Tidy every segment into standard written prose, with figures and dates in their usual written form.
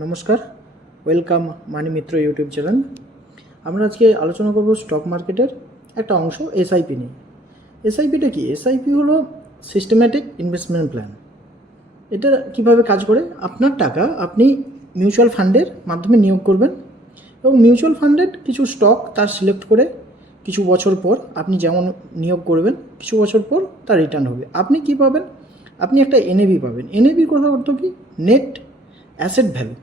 নমস্কার, ওয়েলকাম মানি মিত্র YouTube channel. আমরা আজকে আলোচনা করব স্টক মার্কেটের একটা অংশ এসআইপি নিয়ে। এসআইপিটা কি? এসআইপি হলো সিস্টেম্যাটিক ইনভেস্টমেন্ট প্ল্যান। এটা কিভাবে কাজ করে? আপনার টাকা আপনি মিউচুয়াল ফান্ডের মাধ্যমে নিয়োগ করবেন এবং মিউচুয়াল ফান্ডের কিছু স্টক তার সিলেক্ট করে কিছু বছর পর আপনি যেমন নিয়োগ করবেন কিছু বছর পর তার রিটার্ন হবে। আপনি কি পাবেন? আপনি একটা এনএভি পাবেন। এনএভির কথা অর্থ কি? Net asset value.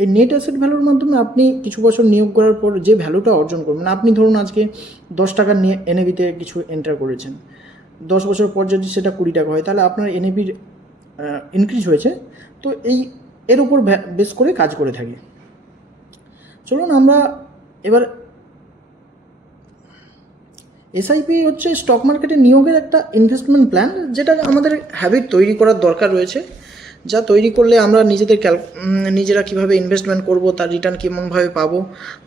এই নেট অ্যাসেট ভ্যালুর মাধ্যমে আপনি কিছু বছর নিয়োগ করার পর যে ভ্যালুটা অর্জন করবেন, আপনি ধরুন আজকে 10 টাকার নিয়ে এনএভিতে কিছু এন্টার করেছেন, 10 বছর পর যদি সেটা 20 টাকা হয় তাহলে আপনার এনএভির ইনক্রিজ হয়েছে। তো এর উপর বেস করে কাজ করে থাকে। চলুন আমরা এবার, এসআইপি হচ্ছে স্টক মার্কেটে নিয়োগের একটা ইনভেস্টমেন্ট প্ল্যান, যেটা আমাদের হ্যাবিট তৈরি করার দরকার রয়েছে, যা তৈরি করলে আমরা নিজেরা কীভাবে ইনভেস্টমেন্ট করব, তার রিটার্ন কেমনভাবে পাবো,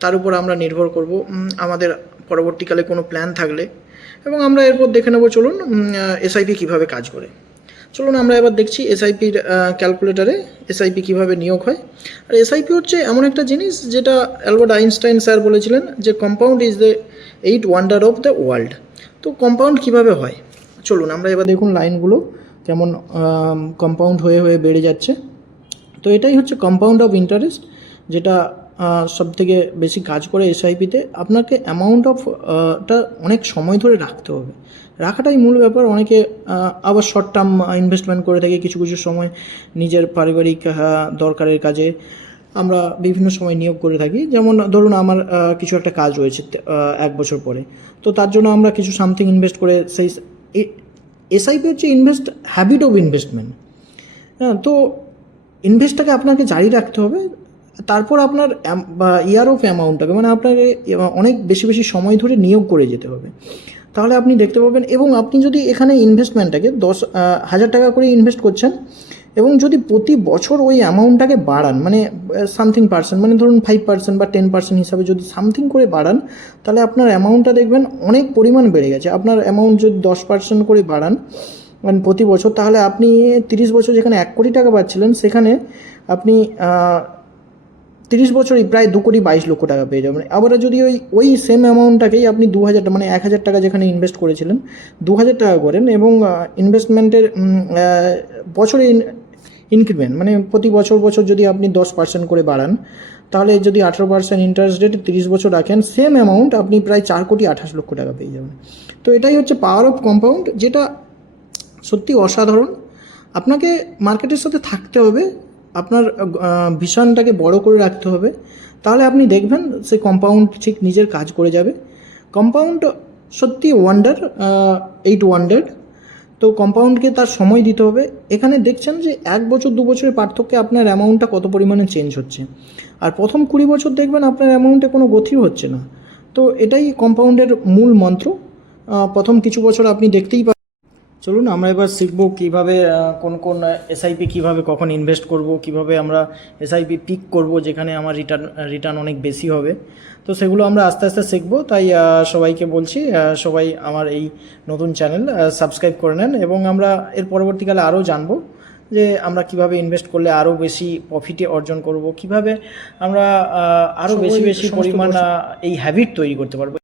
তার উপর আমরা নির্ভর করব আমাদের পরবর্তীকালে কোনো প্ল্যান থাকলে। এবং আমরা এরপর দেখে নেব, চলুন এসআইপি কীভাবে কাজ করে। চলুন আমরা এবার দেখছি এসআইপির ক্যালকুলেটারে এসআইপি কীভাবে নিয়োগ হয়। আর এসআইপি হচ্ছে এমন একটা জিনিস যেটা অ্যালবার্ট আইনস্টাইন স্যার বলেছিলেন যে compound is the 8 wonder of the world. তো কম্পাউন্ড কীভাবে হয় চলুন আমরা এবার দেখুন লাইনগুলো কেমন কম্পাউন্ড হয়ে হয়ে বেড়ে যাচ্ছে। তো এটাই হচ্ছে কম্পাউন্ড অফ ইন্টারেস্ট, যেটা সবথেকে বেশি কাজ করে এসআইপিতে। আপনাকে অ্যামাউন্ট অফটা অনেক সময় ধরে রাখতে হবে, রাখাটাই মূল ব্যাপার। অনেকে আবার শর্ট টার্ম ইনভেস্টমেন্ট করে থাকে, কিছু কিছু সময় নিজের পারিবারিক দরকারের কাজে আমরা বিভিন্ন সময় নিয়োগ করে থাকি। যেমন ধরুন আমার কিছু একটা কাজ রয়েছে 1 বছর পরে, তো তার জন্য আমরা কিছু সামথিং ইনভেস্ট করে সেই এসআইপি হচ্ছে হ্যাবিট অফ ইনভেস্টমেন্ট। হ্যাঁ, তো ইনভেস্টটাকে আপনাকে জারি রাখতে হবে। তারপর আপনার ইয়ার অফ অ্যামাউন্টটাকে, মানে আপনাকে অনেক বেশি বেশি সময় ধরে নিয়োগ করে যেতে হবে, তাহলে আপনি দেখতে পাবেন। এবং আপনি যদি এখানে ইনভেস্টমেন্টটাকে 10,000 টাকা করে ইনভেস্ট করছেন এবং যদি প্রতি বছর ওই অ্যামাউন্টটাকে বাড়ান, মানে সামথিং পার্সেন্ট, মানে ধরুন 5% বা 10% হিসাবে যদি সামথিং করে বাড়ান, তাহলে আপনার অ্যামাউন্টটা দেখবেন অনেক পরিমাণ বেড়ে গেছে। আপনার অ্যামাউন্ট যদি 10% করে বাড়ান মানে প্রতি বছর, তাহলে আপনি 30 বছর যেখানে 1 কোটি টাকা পাচ্ছিলেন, সেখানে আপনি 30 বছরই প্রায় 2,22,00,000 টাকা পেয়ে যাবেন। আবার যদি ওই সেম অ্যামাউন্টটাকেই আপনি 2,000 মানে 1,000 টাকা যেখানে ইনভেস্ট করেছিলেন 2,000 টাকা করেন এবং ইনভেস্টমেন্টের বছরে ইনক্রিমেন্ট, মানে প্রতি বছর যদি আপনি 10% করে বাড়ান, তাহলে যদি 18% ইন্টারেস্ট রেট 30 বছর রাখেন, সেম অ্যামাউন্ট আপনি প্রায় 4,28,00,000 টাকা পেয়ে যাবেন। তো এটাই হচ্ছে পাওয়ার অফ কম্পাউন্ড, যেটা সত্যি অসাধারণ। আপনাকে মার্কেটের সাথে থাকতে হবে, আপনার ভিশনটাকে বড় করে রাখতে হবে, তাহলে আপনি দেখবেন সে কম্পাউন্ড ঠিক নিজের কাজ করে যাবে। কম্পাউন্ড সত্যি ওয়ান্ডার, 8 ওয়ান্ডার। তো কম্পাউন্ডকে তার সময় দিতে হবে। এখানে দেখছেন যে 1 বছর 2 বছরের পার্থক্যে আপনার অ্যামাউন্টটা কত পরিমাণে চেঞ্জ হচ্ছে, আর প্রথম 20 বছর দেখবেন আপনার অ্যামাউন্টে কোনো গতিও হচ্ছে না। তো এটাই কম্পাউন্ডের মূল মন্ত্র। প্রথম কিছু বছর আপনি দেখতেই পাবেন। চলুন আমরা এবার শিখব কীভাবে কোন কোন এসআইপি কীভাবে কখন ইনভেস্ট করব, কীভাবে আমরা এসআইপি পিক করব যেখানে আমার রিটার্ন অনেক বেশি হবে। তো সেগুলো আমরা আস্তে আস্তে শিখব। তাই সবাইকে বলছি সবাই আমার এই নতুন চ্যানেল সাবস্ক্রাইব করে নেন, এবং আমরা এর পরবর্তীকালে আরও জানব যে আমরা কিভাবে ইনভেস্ট করলে আরও বেশি প্রফিটে অর্জন করব, কিভাবে আমরা আরও বেশি বেশি পরিমাণ এই হ্যাবিট তৈরি করতে পারবো।